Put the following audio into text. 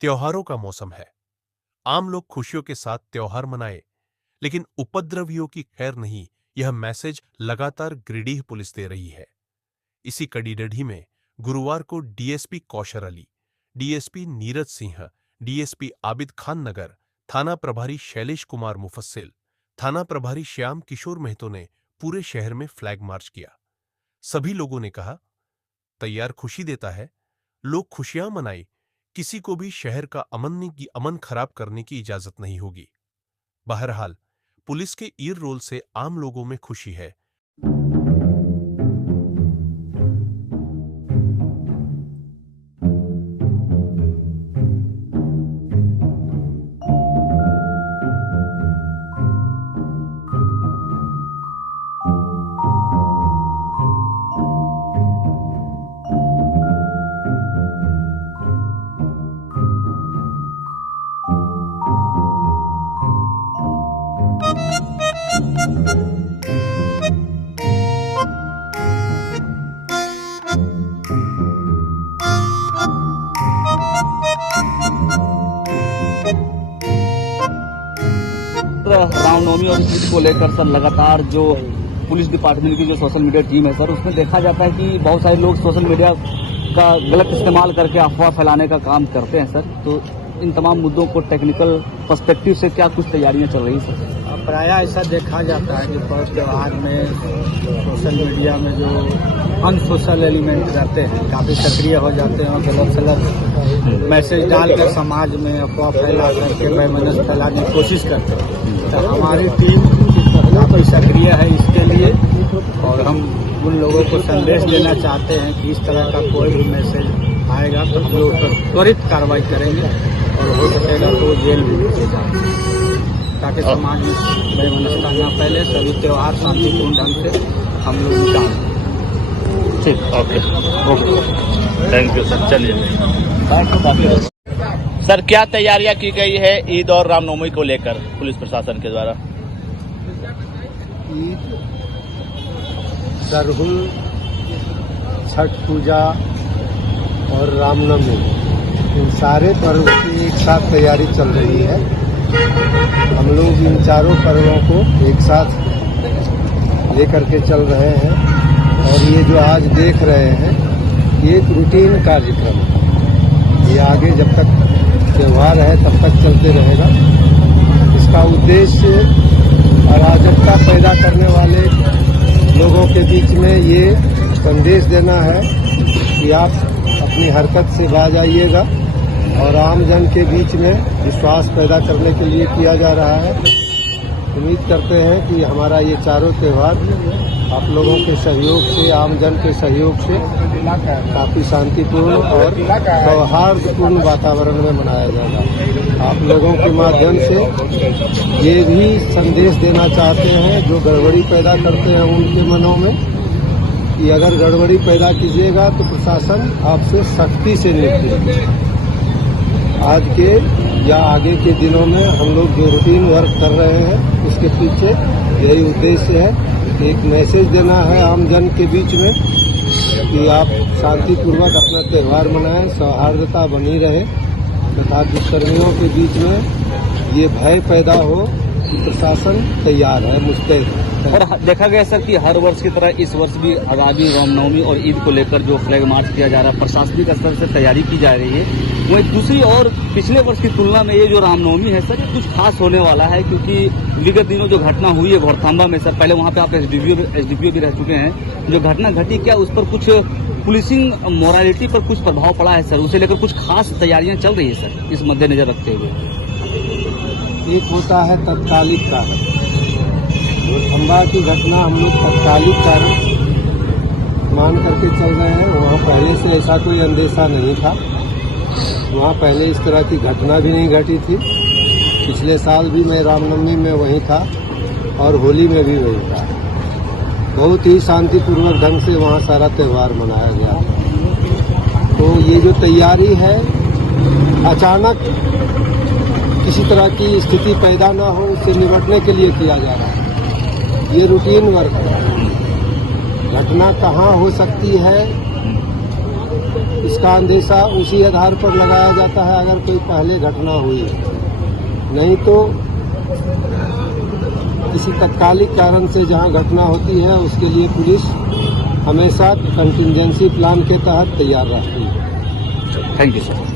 त्योहारों का मौसम है। आम लोग खुशियों के साथ त्योहार मनाए, लेकिन उपद्रवियों की खैर नहीं, यह मैसेज लगातार गिरिडीह पुलिस दे रही है। इसी कड़ीडढ़ी में गुरुवार को DSP Kaushar Ali, DSP Neeraj Singh, DSP Abid Khan नगर, थाना प्रभारी शैलेश कुमार मुफस्सिल, थाना प्रभारी श्याम किशोर महतो ने पूरे शहर में फ्लैग मार्च किया। सभी लोगों ने कहा, तैयार खुशी देता है, लोग खुशियां मनाए, किसी को भी शहर का अमन खराब करने की इजाजत नहीं होगी। बहरहाल पुलिस के ईर रोल से आम लोगों में खुशी है। रामनवमी और ईद को लेकर सर लगातार जो पुलिस डिपार्टमेंट की जो सोशल मीडिया टीम है सर, उसमें देखा जाता है कि बहुत सारे लोग सोशल मीडिया का गलत इस्तेमाल करके अफवाह फैलाने का काम करते हैं सर। तो इन तमाम मुद्दों को टेक्निकल पर्सपेक्टिव से क्या कुछ तैयारियां चल रही हैं सर? प्रायः ऐसा देखा जाता है कि पर्व त्योहार में सोशल मीडिया में जो अनसोशल एलिमेंट रहते हैं काफ़ी सक्रिय हो जाते हैं और गलत सलत मैसेज डालकर समाज में अफवाह फैला करके वैमनस्य फैलाने की कोशिश करते हैं। तो हमारी टीम काफ़ी सक्रिय है इसके लिए, और हम उन लोगों को संदेश देना चाहते हैं कि इस तरह का कोई भी मैसेज आएगा तो हम लोग पर त्वरित कार्रवाई करेंगे और हो सकेगा तो जेल भी भेजे जाएंगे, ताकि समाज में वैमनस्यता न फैले। सभी त्योहार शांतिपूर्ण ढंग से हम लोग निकालें। ठीक, ओके, थैंक यू सर। चलिए सर, क्या तैयारियां की गई है ईद और रामनवमी को लेकर पुलिस प्रशासन के द्वारा? ईद, सरहुल, छठ पूजा और रामनवमी, इन सारे पर्व की एक साथ तैयारी चल रही है। हम लोग इन चारों पर्वों को एक साथ लेकर के चल रहे हैं, और ये जो आज देख रहे हैं ये एक रूटीन कार्यक्रम है। ये आगे जब तक त्योहार है तब तक चलते रहेगा। इसका उद्देश्य अराजकता पैदा करने वाले लोगों के बीच में ये संदेश देना है कि आप अपनी हरकत से बाज आइएगा, और आम जन के बीच में विश्वास पैदा करने के लिए किया जा रहा है। उम्मीद करते हैं कि हमारा ये चारों त्यौहार आप लोगों के सहयोग से, आम जन के सहयोग से काफ़ी शांतिपूर्ण और सौहार्दपूर्ण वातावरण में मनाया जाएगा। आप लोगों के माध्यम से ये भी संदेश देना चाहते हैं जो गड़बड़ी पैदा करते हैं उनके मनों में, कि अगर गड़बड़ी पैदा कीजिएगा तो प्रशासन आपसे सख्ती से निपटेगी। आज के या आगे के दिनों में हम लोग जो रूटीन वर्क कर रहे हैं उसके पीछे यही उद्देश्य है, एक मैसेज देना है आम जन के बीच में कि आप शांतिपूर्वक अपना त्यौहार मनाएं, सौहार्दता बनी रहे, तथा दुष्कर्मियों के बीच में ये भय पैदा हो कि प्रशासन तैयार है, मुस्तैद है। और देखा गया सर कि हर वर्ष की तरह इस वर्ष भी आगामी रामनवमी और ईद को लेकर जो फ्लैग मार्च किया जा रहा है, प्रशासनिक स्तर से तैयारी की जा रही है। वहीं दूसरी और पिछले वर्ष की तुलना में ये जो रामनवमी है सर, कुछ खास होने वाला है, क्योंकि विगत दिनों जो घटना हुई है घोड़थांबा में सर, पहले वहाँ पे आप एसडीपीओ भी रह चुके हैं, जो घटना घटी, क्या उस पर कुछ पुलिसिंग मोरालिटी पर कुछ प्रभाव पड़ा है सर? उसे लेकर कुछ खास तैयारियां चल रही है सर इस मद्देनजर रखते हुए? एक होता है तत्कालिक कारण, घोड़थंबा की घटना हम लोग तत्कालिक कारण मान करके चल रहे हैं। वहाँ पहले से ऐसा कोई अंदेशा नहीं था, वहाँ पहले इस तरह की घटना भी नहीं घटी थी। पिछले साल भी मैं रामनवमी में वहीं था और होली में भी वहीं था। बहुत ही शांतिपूर्वक ढंग से वहाँ सारा त्यौहार मनाया गया। तो ये जो तैयारी है, अचानक किसी तरह की स्थिति पैदा न हो उससे निपटने के लिए किया जा रहा है। ये रूटीन वर्क है। घटना कहाँ हो सकती है इसका अंदेशा उसी आधार पर लगाया जाता है अगर कोई पहले घटना हुई, नहीं तो किसी तत्कालिक कारण से जहां घटना होती है उसके लिए पुलिस हमेशा कंटिंजेंसी प्लान के तहत तैयार रहती है। Thank you sir.